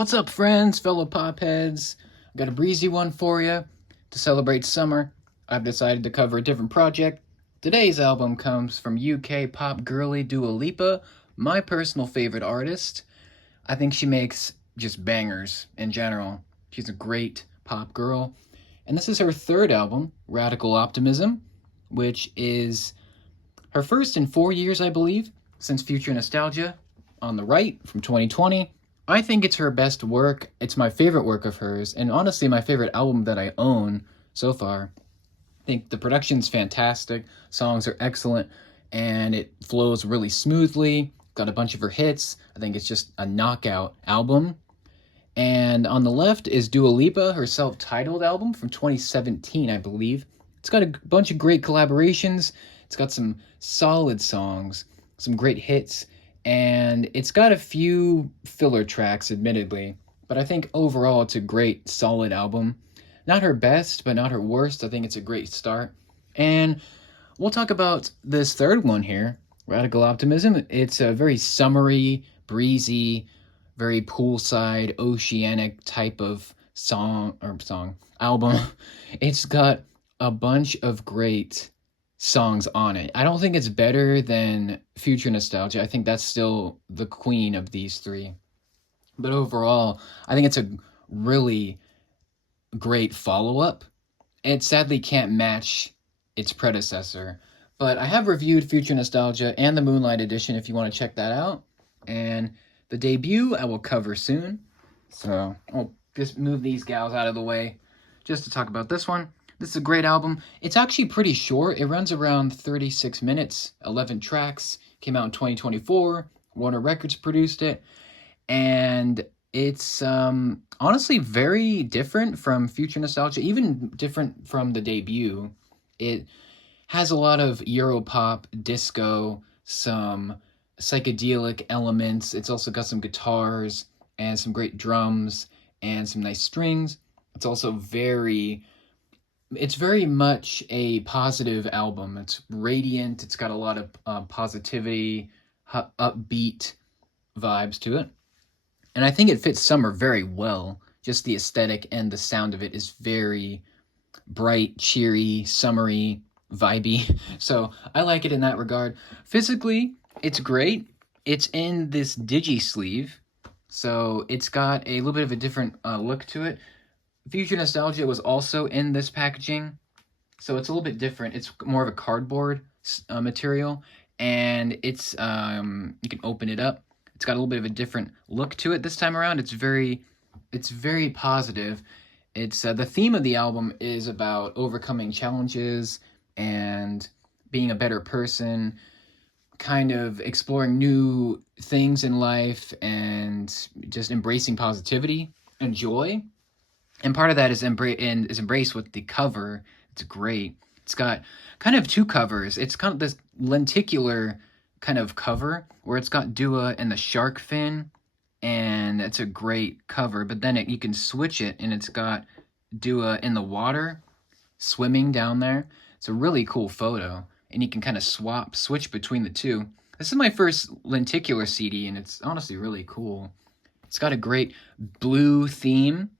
What's up, friends, fellow pop heads? I got a breezy one for you. To celebrate summer, I've decided to cover a different project. Today's album comes from UK pop girly Dua Lipa, my personal favorite artist. I think she makes just bangers in general. She's a great pop girl. And this is her third album, Radical Optimism, which is her first in 4 years, I believe, since Future Nostalgia. On the right, from 2020. I think it's her best work. It's my favorite work of hers, and honestly, my favorite album that I own so far. I think the production's fantastic, songs are excellent, and it flows really smoothly. Got a bunch of her hits. I think it's just a knockout album. And on the left is Dua Lipa, her self-titled album from 2017, I believe. It's got a bunch of great collaborations. It's got some solid songs, some great hits, and it's got a few filler tracks, admittedly. But I think overall it's a great, solid album. Not her best, but not her worst. I think it's a great start. And we'll talk about this third one here, Radical Optimism. It's a very summery, breezy, very poolside, oceanic type of album. It's got a bunch of great songs on it. I don't think it's better than Future Nostalgia. I think that's still the queen of these three. But overall, I think it's a really great follow-up. It sadly can't match its predecessor. But I have reviewed Future Nostalgia and the Moonlight Edition if you want to check that out. And the debut I will cover soon. So I'll just move these gals out of the way just to talk about this one. This is a great album. It's actually pretty short. It runs around 36 minutes, 11 tracks. Came out in 2024. Warner Records produced it. And it's honestly very different from Future Nostalgia, even different from the debut. It has a lot of Europop, disco, some psychedelic elements. It's also got some guitars and some great drums and some nice strings. It's also it's very much a positive album. It's radiant. It's got a lot of positivity, upbeat vibes to it. And I think it fits summer very well. Just the aesthetic and the sound of it is very bright, cheery, summery, vibey. So I like it in that regard. Physically, it's great. It's in this digi sleeve, so it's got a little bit of a different look to it. Future Nostalgia was also in this packaging, so it's a little bit different. It's more of a cardboard material, and it's you can open it up. It's got a little bit of a different look to it this time around. It's very positive. It's the theme of the album is about overcoming challenges and being a better person, kind of exploring new things in life and just embracing positivity and joy. And part of that is embraced with the cover. It's great. It's got kind of two covers. It's kind of this lenticular kind of cover where it's got Dua and the shark fin, and it's a great cover. But then you can switch it, and it's got Dua in the water, swimming down there. It's a really cool photo, and you can kind of switch between the two. This is my first lenticular CD, and it's honestly really cool. It's got a great blue theme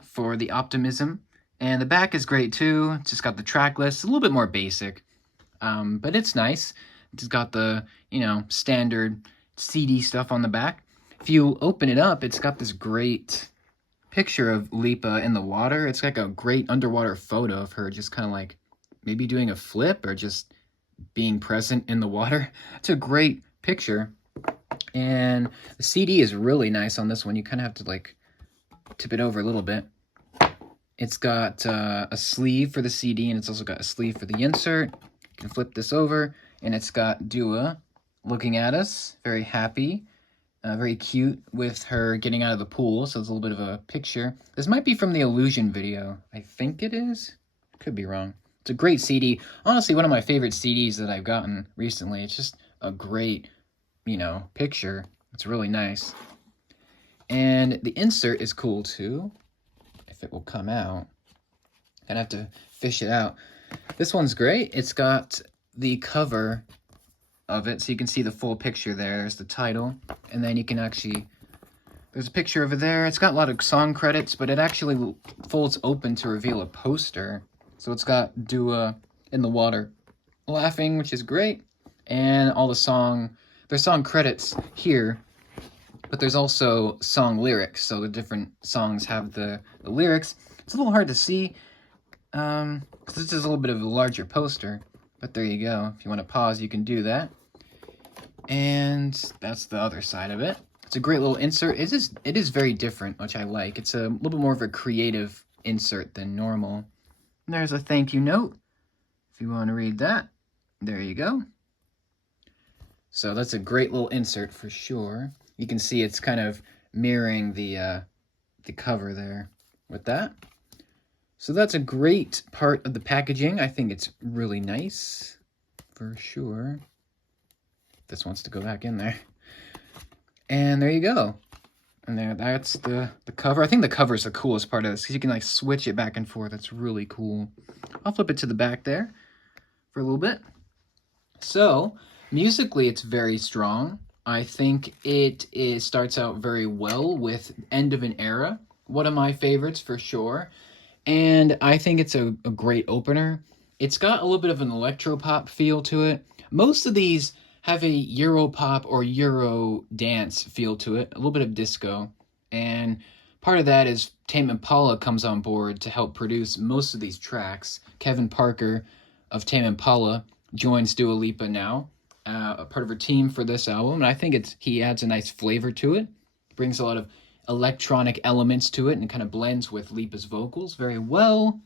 for the Optimism, and the back is great too. It's just got the track list, a little bit more basic, but it's nice. It's got the standard CD stuff on the back. If you open it up, it's got this great picture of Lipa in the water. It's like a great underwater photo of her just kind of like maybe doing a flip or just being present in the water. It's a great picture, and the CD is really nice on this one. You kind of have to like tip it over a little bit. It's got a sleeve for the CD, and it's also got a sleeve for the insert. You can flip this over, and it's got Dua looking at us, very happy, very cute with her getting out of the pool, so it's a little bit of a picture. This might be from the Illusion video. I think it is. Could be wrong. It's a great CD. Honestly, one of my favorite CDs that I've gotten recently. It's just a great, picture. It's really nice. And the insert is cool too, if it will come out. Gonna have to fish it out. This one's great. It's got the cover of it, so you can see the full picture there. There's the title, and then you can actually There's a picture over there. It's got a lot of song credits, but it actually folds open to reveal a poster. So it's got Dua in the water laughing, which is great. And all there's song credits here, but there's also song lyrics. So the different songs have the lyrics. It's a little hard to see, because this is a little bit of a larger poster. But there you go. If you want to pause, you can do that. And that's the other side of it. It's a great little insert. It is very different, which I like. It's a little bit more of a creative insert than normal. And there's a thank you note, if you want to read that. There you go. So that's a great little insert for sure. You can see it's kind of mirroring the cover there with that. So that's a great part of the packaging. I think it's really nice for sure. This wants to go back in there. And there you go. And that's the cover. I think the cover is the coolest part of this, because you can like switch it back and forth. It's really cool. I'll flip it to the back there for a little bit. So musically, it's very strong. I think it starts out very well with End of an Era, one of my favorites for sure. And I think it's a great opener. It's got a little bit of an electro-pop feel to it. Most of these have a Euro pop or Euro dance feel to it, a little bit of disco. And part of that is Tame Impala comes on board to help produce most of these tracks. Kevin Parker of Tame Impala joins Dua Lipa now, a part of her team for this album. And I think he adds a nice flavor to it, brings a lot of electronic elements to it, and kind of blends with Lipa's vocals very well.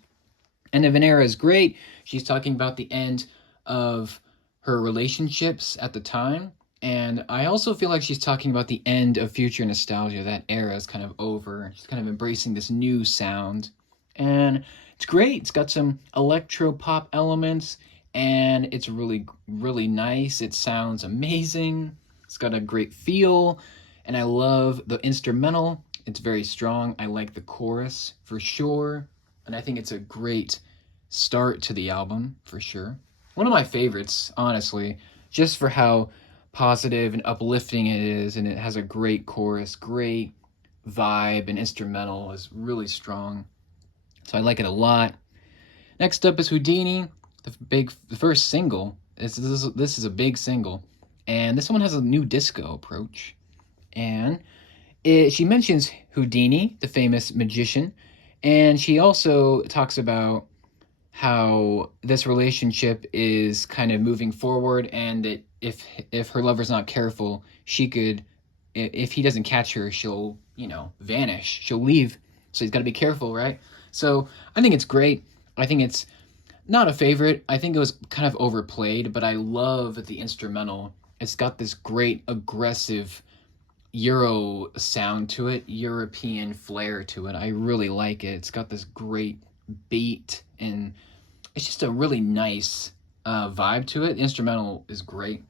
End of an Era is great. She's talking about the end of her relationships at the time, and I also feel like she's talking about the end of future nostalgia. That era is kind of over. She's kind of embracing this new sound, and it's great. It's got some electro pop elements, and it's really, really nice. It sounds amazing. It's got a great feel, and I love the instrumental. It's very strong. I like the chorus for sure, and I think it's a great start to the album for sure. One of my favorites, honestly, just for how positive and uplifting it is, and it has a great chorus, great vibe, and instrumental is really strong. So I like it a lot. Next up is Houdini, the first single. This is a big single, and this one has a new disco approach. And she mentions Houdini, the famous magician, and she also talks about how this relationship is kind of moving forward, and that if her lover's not careful, she could, if he doesn't catch her, she'll, vanish. She'll leave. So he's got to be careful, right? So I think it's great. I think it's not a favorite. I think it was kind of overplayed, but I love the instrumental. It's got this great aggressive Euro sound to it, European flair to it. I really like it. It's got this great beat, and it's just a really nice vibe to it. The instrumental is great,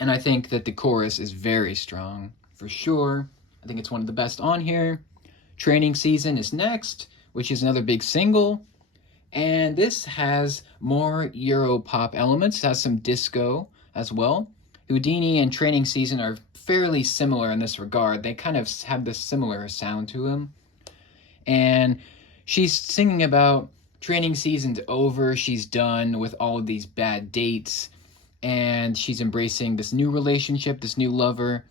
and I think that the chorus is very strong for sure. I think it's one of the best on here. Training Season is next, which is another big single, and this has more Euro pop elements. It has some disco as well. Houdini and Training Season are fairly similar in this regard. They kind of have this similar sound to them, and she's singing about training season's over. She's done with all of these bad dates, and she's embracing this new relationship, this new lover,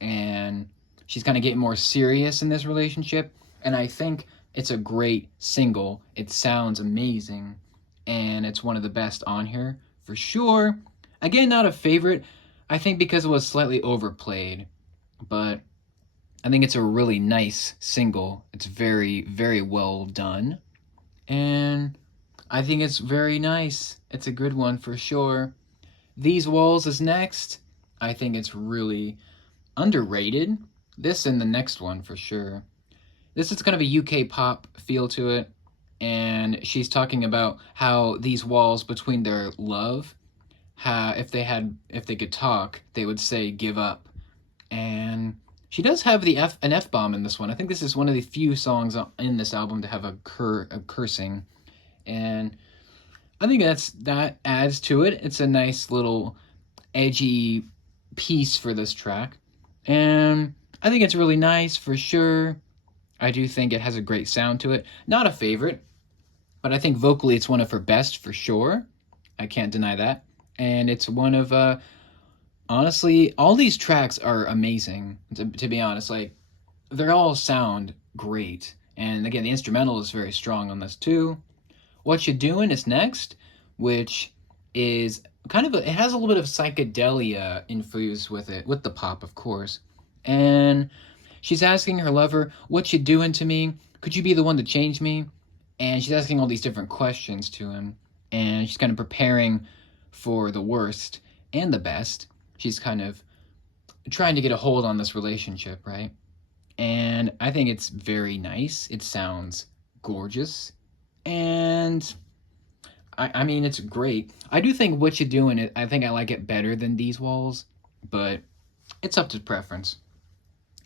and she's kind of getting more serious in this relationship. And I think it's a great single. It sounds amazing, and it's one of the best on here for sure. Again, not a favorite, I think, because it was slightly overplayed, but I think it's a really nice single. It's very, very well done, and I think it's very nice. It's a good one for sure. These Walls is next. I think it's really underrated. This and the next one for sure. This is kind of a UK pop feel to it, and she's talking about how these walls between their love, if they could talk, they would say give up. And she does have an F-bomb in this one. I think this is one of the few songs in this album to have a cursing, and I think that adds to it. It's a nice little edgy piece for this track, and I think it's really nice for sure. I do think it has a great sound to it. Not a favorite, but I think vocally it's one of her best for sure. I can't deny that. And it's one of honestly, all these tracks are amazing, to be honest. Like, they all sound great. And again, the instrumental is very strong on this too. What You Doing is next, which is kind of it has a little bit of psychedelia infused with it, with the pop, of course. And she's asking her lover, "What you doing to me? Could you be the one to change me?" And she's asking all these different questions to him, and she's kind of preparing for the worst and the best. She's kind of trying to get a hold on this relationship, right? And I think it's very nice. It sounds gorgeous. And I mean, it's great. I do think What You Doing, I think I like it better than These Walls, but it's up to preference.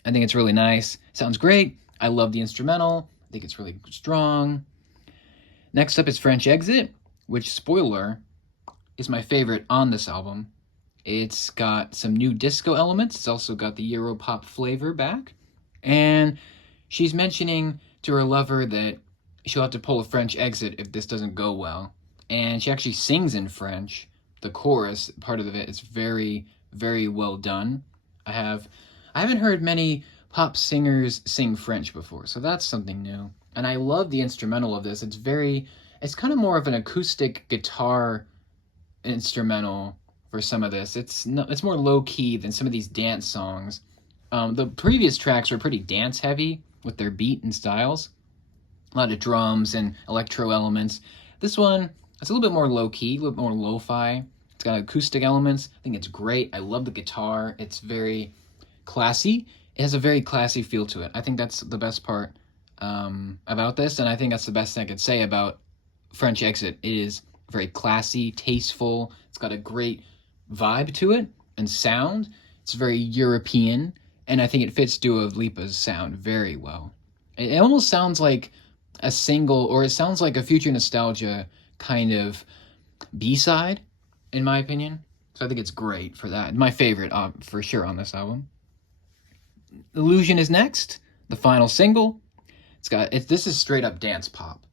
I think it's really nice. Sounds great. I love the instrumental. I think it's really strong. Next up is French Exit, which, spoiler, is my favorite on this album. It's got some new disco elements. It's also got the Europop flavor back. And she's mentioning to her lover that she'll have to pull a French exit if this doesn't go well. And she actually sings in French. The chorus part of it is very, very well done. I haven't heard many pop singers sing French before, so that's something new. And I love the instrumental of this. It's kind of more of an acoustic guitar instrumental for some of this. It's more low key than some of these dance songs. The previous tracks were pretty dance heavy with their beat and styles. A lot of drums and electro elements. This one, it's a little bit more low key, a little bit more lo-fi. It's got acoustic elements. I think it's great. I love the guitar. It's very classy. It has a very classy feel to it. I think that's the best part about this, and I think that's the best thing I could say about French Exit. It is very classy, tasteful. It's got a great vibe to it and sound. It's very European, and I think it fits Dua Lipa's sound very well. It almost sounds like a single, or it sounds like a Future Nostalgia kind of B-side, in my opinion. So I think it's great for that. My favorite, for sure, on this album. Illusion is next, the final single. This is straight up dance pop,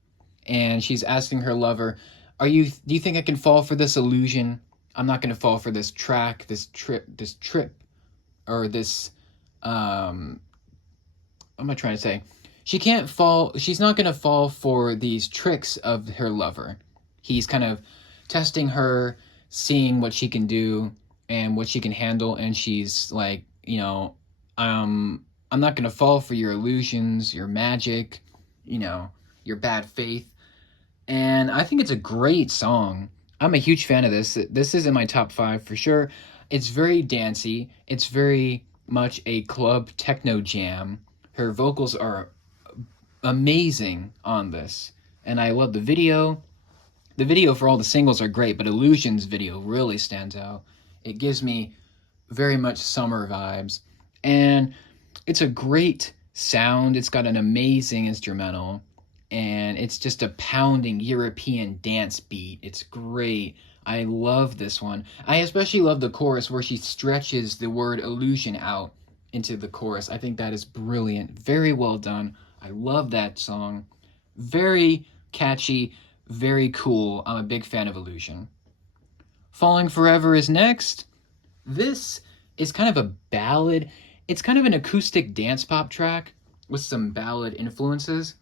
and she's asking her lover, do you think I can fall for this illusion? I'm not going to fall for this track, this trip, or this, what am I trying to say? She's not going to fall for these tricks of her lover. He's kind of testing her, seeing what she can do and what she can handle, and she's like, I'm not going to fall for your illusions, your magic, your bad faith. And I think it's a great song. I'm a huge fan of this. This is in my top 5 for sure. It's very dancey. It's very much a club techno jam. Her vocals are amazing on this. And I love the video. The video for all the singles are great, but Illusion's video really stands out. It gives me very much summer vibes. And it's a great sound. It's got an amazing instrumental. And it's just a pounding European dance beat. It's great. I love this one. I especially love the chorus where she stretches the word illusion out into the chorus. I think that is brilliant. Very well done. I love that song. Very catchy, very cool. I'm a big fan of Illusion. Falling Forever is next. This is kind of a ballad. It's kind of an acoustic dance pop track with some ballad influences.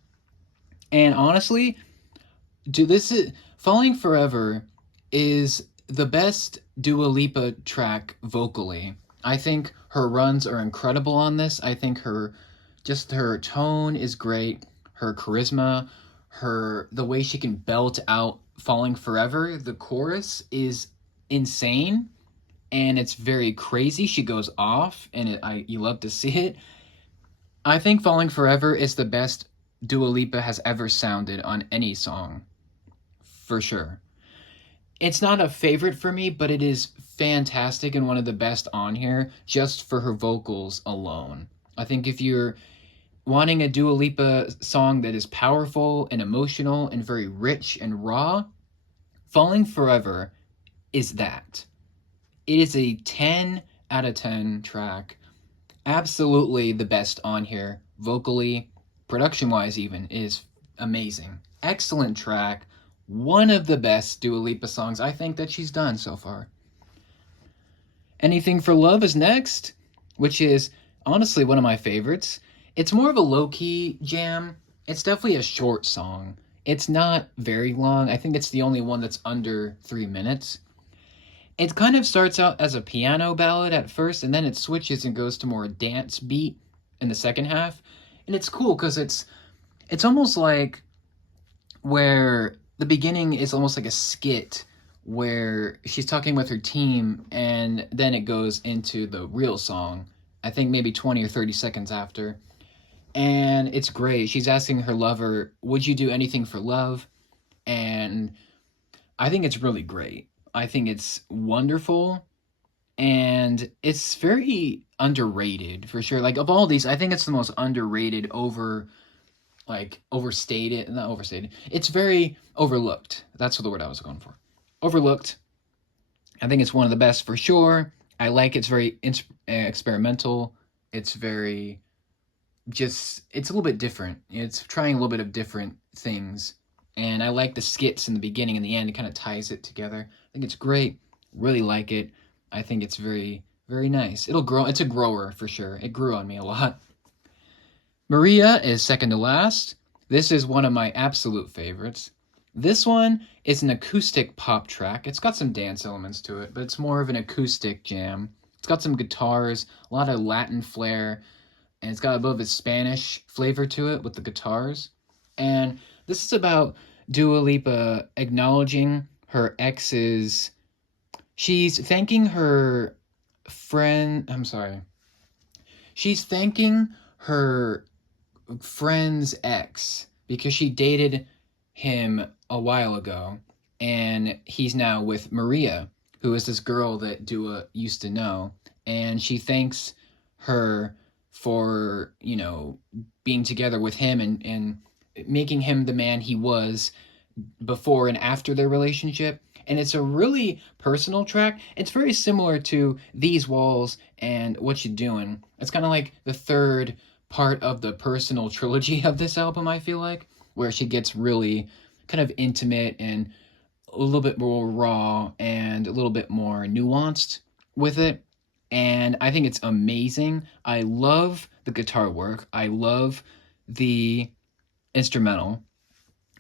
And honestly, Falling Forever is the best Dua Lipa track vocally. I think her runs are incredible on this. I think her tone is great. Her charisma, the way she can belt out Falling Forever, the chorus is insane and it's very crazy. She goes off and you love to see it. I think Falling Forever is the best Dua Lipa has ever sounded on any song, for sure. It's not a favorite for me, but it is fantastic and one of the best on here, just for her vocals alone. I think if you're wanting a Dua Lipa song that is powerful and emotional and very rich and raw, Falling Forever is that. It is a 10 out of 10 track. Absolutely the best on here, vocally, production wise, even, is amazing. Excellent track. One of the best Dua Lipa songs I think that she's done so far. Anything for Love is next, which is honestly one of my favorites. It's more of a low key jam. It's definitely a short song. It's not very long. I think it's the only one that's under 3 minutes. It kind of starts out as a piano ballad at first, and then it switches and goes to more dance beat in the second half. And it's cool because it's almost like where the beginning is almost like a skit where she's talking with her team, and then it goes into the real song. I think maybe 20 or 30 seconds after. And it's great. She's asking her lover, "Would you do anything for love?" And I think it's really great. I think it's wonderful, and it's very underrated for sure. Like, of all these, I think it's the most underrated, overstated, not overstated. It's very overlooked. That's the word I was going for. Overlooked. I think it's one of the best for sure. I like it's very experimental. It's very it's a little bit different. It's trying a little bit of different things. And I like the skits in the beginning and the end. It kind of ties it together. I think it's great. Really like it. I think it's very, very nice. It'll grow. It's a grower for sure. It grew on me a lot. Maria is second to last. This is one of my absolute favorites. This one is an acoustic pop track. It's got some dance elements to it, but it's more of an acoustic jam. It's got some guitars, a lot of Latin flair, and it's got a bit of a Spanish flavor to it with the guitars. And this is about Dua Lipa acknowledging her ex's. She's thanking her friend. I'm sorry. She's thanking her friend's ex because she dated him a while ago, and he's now with Maria, who is this girl that Dua used to know, and she thanks her for, being together with him and making him the man he was before and after their relationship. And it's a really personal track. It's very similar to These Walls and What You Doing. It's kind of like the third part of the personal trilogy of this album, I feel like, where she gets really kind of intimate and a little bit more raw and a little bit more nuanced with it. And I think it's amazing. I love the guitar work. I love the instrumental.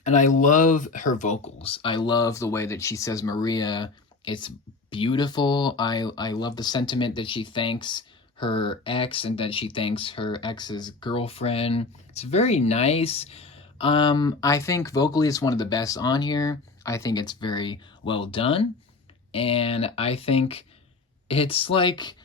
And I love her vocals. I love the way that she says Maria. It's beautiful. I love the sentiment that she thanks her ex and that she thanks her ex's girlfriend. It's very nice. I think vocally it's one of the best on here. I think it's very well done. And I think it's like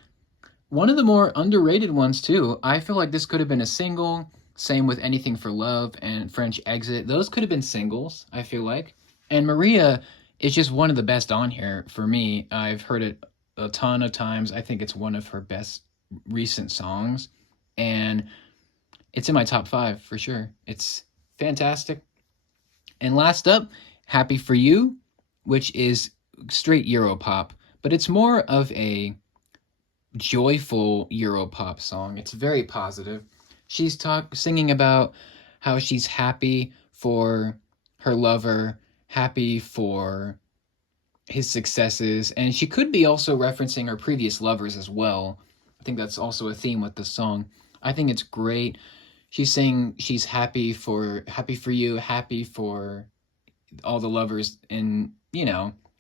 one of the more underrated ones too. I feel like this could have been a single. Same with Anything for Love and French Exit. Those could have been singles, I feel like. And Maria is just one of the best on here for me. I've heard it a ton of times. I think it's one of her best recent songs. And it's in my top 5 for sure. It's fantastic. And last up, Happy For You, which is straight Europop. But it's more of a joyful Europop song. It's very positive. She's singing about how she's happy for her lover, happy for his successes, and she could be also referencing her previous lovers as well. I think that's also a theme with the song. I think it's great. She's saying she's happy for you, happy for all the lovers, and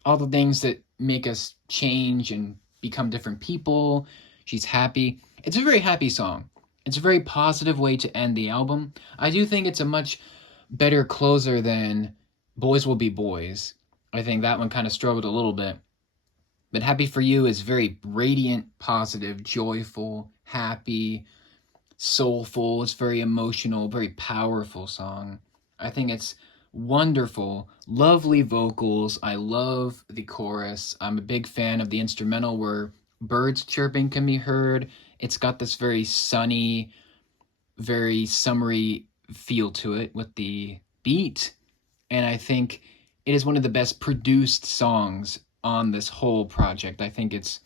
all the things that make us change and become different people. She's happy. It's a very happy song. It's a very positive way to end the album. I do think it's a much better closer than Boys Will Be Boys. I think that one kind of struggled a little bit. But Happy For You is very radiant, positive, joyful, happy, soulful. It's very emotional, very powerful song. I think it's wonderful. Lovely vocals. I love the chorus. I'm a big fan of the instrumental where birds chirping can be heard. It's got this very sunny, very summery feel to it with the beat. And I think it is one of the best produced songs on this whole project. I think it's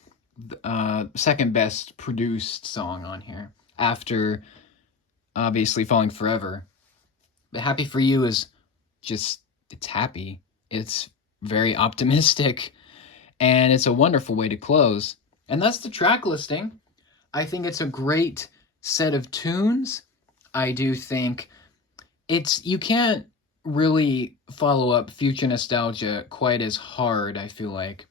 second best produced song on here after obviously Falling Forever. But Happy for You is just, it's happy. It's very optimistic, and it's a wonderful way to close. And that's the track listing. I think it's a great set of tunes. I do think you can't really follow up Future Nostalgia quite as hard, I feel like.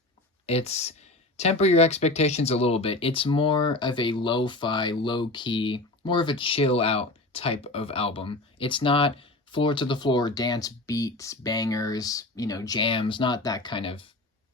It's temper your expectations a little bit. It's more of a lo-fi, low-key, more of a chill out type of album. It's not floor to the floor dance beats, bangers, jams, not that kind of,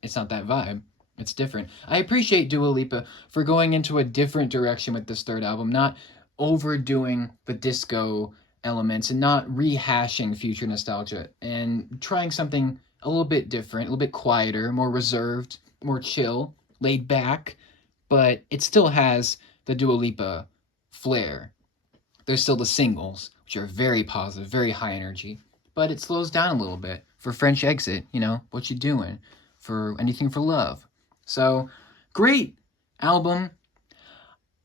it's not that vibe. It's different. I appreciate Dua Lipa for going into a different direction with this third album, not overdoing the disco elements and not rehashing Future Nostalgia and trying something a little bit different, a little bit quieter, more reserved, more chill, laid back, but it still has the Dua Lipa flair. There's still the singles, which are very positive, very high energy, but it slows down a little bit. For French Exit, what you doing? For Anything for Love. So, great album.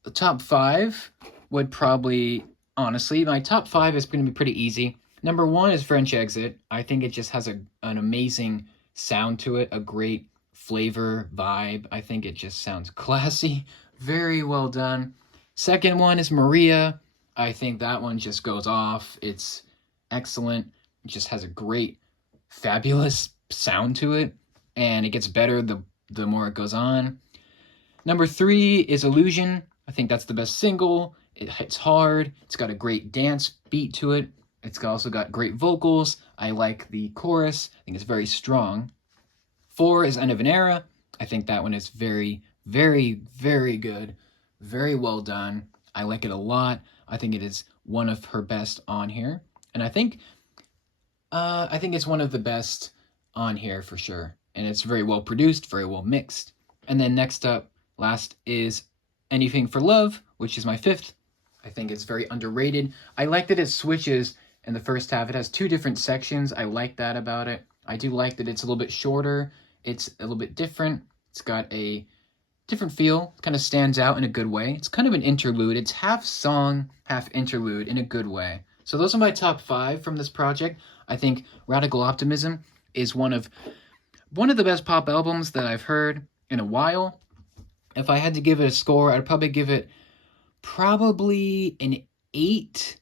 The top 5 would probably, honestly, my top 5 is going to be pretty easy. Number 1 is French Exit. I think it just has an amazing sound to it, a great flavor, vibe. I think it just sounds classy. Very well done. Second one is Maria. I think that one just goes off. It's excellent. It just has a great, fabulous sound to it, and it gets better the more it goes on. Number 3 is Illusion. I think that's the best single. It hits hard. It's got a great dance beat to it. It's also got great vocals. I like the chorus. I think it's very strong. 4 is End of an Era. I think that one is very, very, very good. Very well done. I like it a lot. I think it is one of her best on here. And I think it's one of the best on here for sure. And it's very well produced, very well mixed. And then last is Anything for Love, which is my 5th. I think it's very underrated. I like that it switches in the first half. It has 2 different sections. I like that about it. I do like that it's a little bit shorter. It's a little bit different. It's got a different feel. It kind of stands out in a good way. It's kind of an interlude. It's half song, half interlude in a good way. So those are my top 5 from this project. I think Radical Optimism is one of the best pop albums that I've heard in a while. If I had to give it a score, I'd probably give it an 8.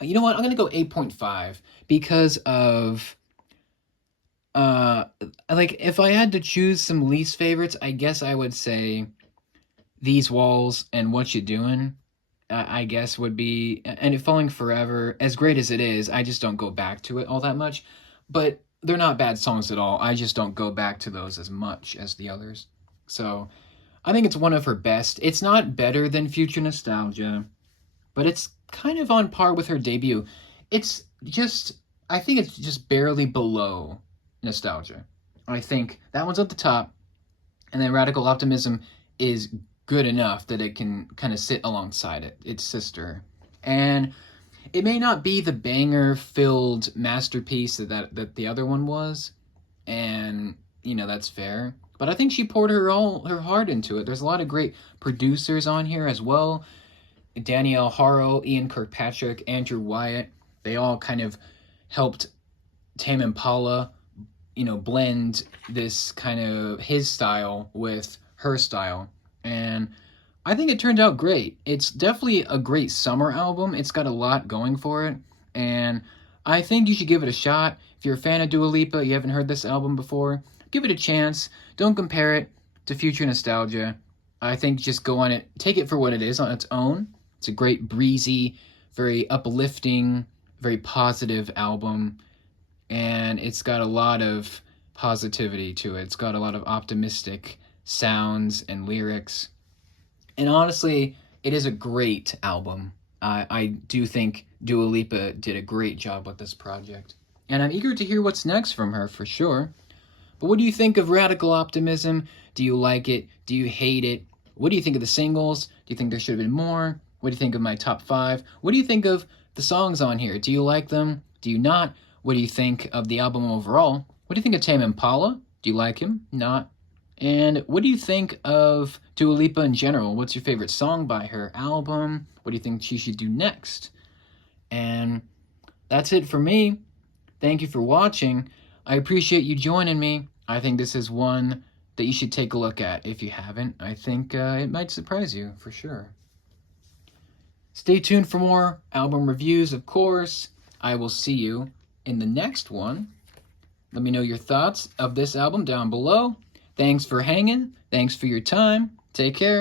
You know what? I'm going to go 8.5 because of if I had to choose some least favorites, I guess I would say These Walls and What You Doing. I guess would be, and Falling Forever, as great as it is, I just don't go back to it all that much. But they're not bad songs at all. I just don't go back to those as much as the others. So I think it's one of her best. It's not better than Future Nostalgia, but it's kind of on par with her debut. I think it's just barely below Nostalgia. I think that one's at the top, and then Radical Optimism is good enough that it can kind of sit alongside its sister. And it may not be the banger-filled masterpiece that the other one was, and, that's fair. But I think she poured her heart into it. There's a lot of great producers on here as well. Danielle Harrow, Ian Kirkpatrick, Andrew Wyatt, they all kind of helped Tame Impala, blend this kind of his style with her style. And I think it turned out great. It's definitely a great summer album. It's got a lot going for it. And I think you should give it a shot. If you're a fan of Dua Lipa, you haven't heard this album before, give it a chance. Don't compare it to Future Nostalgia. I think just go on it, take it for what it is on its own. It's a great, breezy, very uplifting, very positive album. And it's got a lot of positivity to it. It's got a lot of optimistic sounds and lyrics. And honestly, it is a great album. I do think Dua Lipa did a great job with this project. And I'm eager to hear what's next from her for sure. But what do you think of Radical Optimism? Do you like it? Do you hate it? What do you think of the singles? Do you think there should have been more? What do you think of my top 5? What do you think of the songs on here? Do you like them? Do you not? What do you think of the album overall? What do you think of Tame Impala? Do you like him? Not? And what do you think of Dua Lipa in general? What's your favorite song by her album? What do you think she should do next? And that's it for me. Thank you for watching. I appreciate you joining me. I think this is one that you should take a look at if you haven't. I think it might surprise you for sure. Stay tuned for more album reviews, of course. I will see you in the next one. Let me know your thoughts of this album down below. Thanks for hanging. Thanks for your time. Take care.